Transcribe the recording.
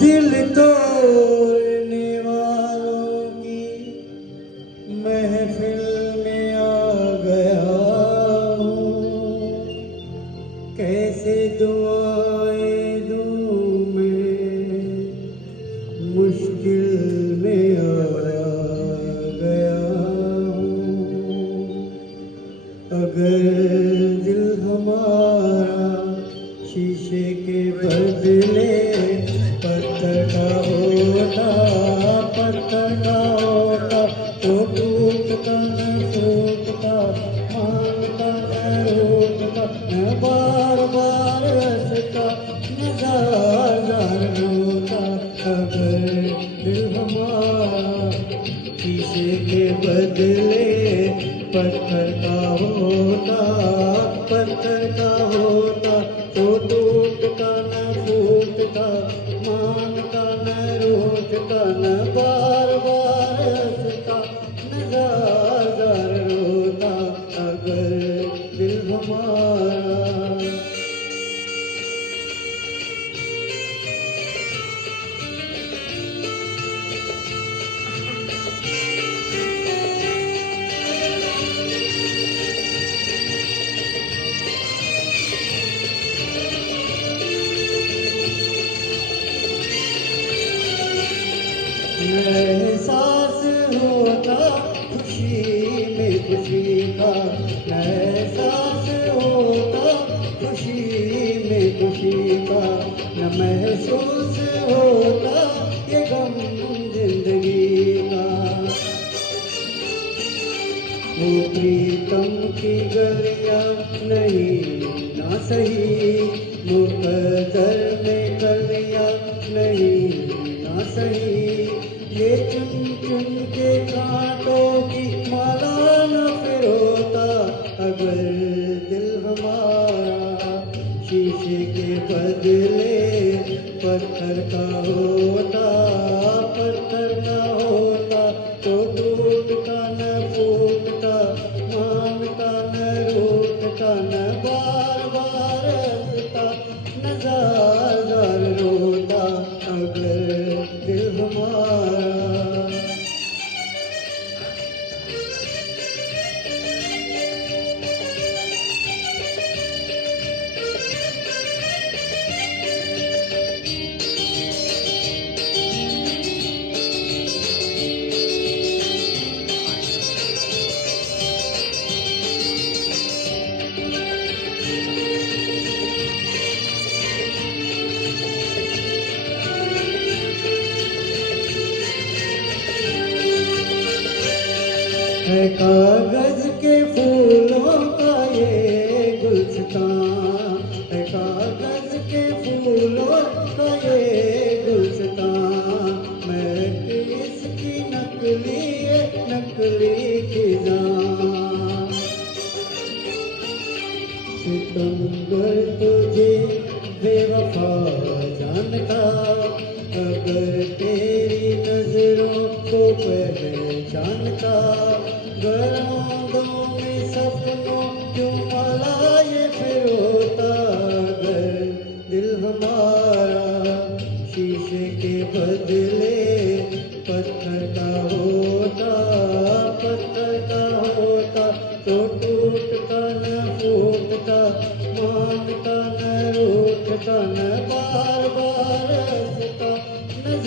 दिल तोड़ने वालों की महफिल में आ गया हूँ। कैसे दुआएं दूँ मैं, मुश्किल में आ गया हूँ। अगर दिल हमारा शीशे के बदले पत्थर का होता, पत्थर का होता तो टूटता न फूटता, मांगता न रोकता, न बार बार हंसता, न जार जार रोता। अगर दिल हमारा शीशे के बदले पत्थर का होता, पत्थर का होता तो टूटता न फूटता, मांगता न रोकता, न बार बार हंसता, न जार जार रोता। अगर दिल हमारा एहसास होता खुशी में खुशी का, एहसास होता खुशी में खुशी का, न महसूस होता ये गम जिंदगी का। वो प्रीतम की गलियां नहीं ना सही, मुकद्दर में कलियां नहीं ना सही, ये चुन चुन के कांटों की माला न फिरोता। अगर दिल हमारा शीशे के बदले पत्थर का होता, पत्थर का होता तो टूटता न फूटता, मांगता न रोकता, न बार बार हंसता, न जार जार रोता। अगर दिल हमारा है कागज के फूलों का ये गुलस्तां, है कागज के फूलों का ये गुलस्तां। मैं किसकी नकली नकली खिजां, सितंबर तुझे बेवफा जानता, अगर तेरी नजरों को पहचानता, गरादों में सपनों क्यों माला ये फिरोता। अगर दिल हमारा शीशे के बदले पत्थर का होता, पत्थर का होता तो टूटता न फूटता, मांगता न रोकता, न बार बार हंसता, न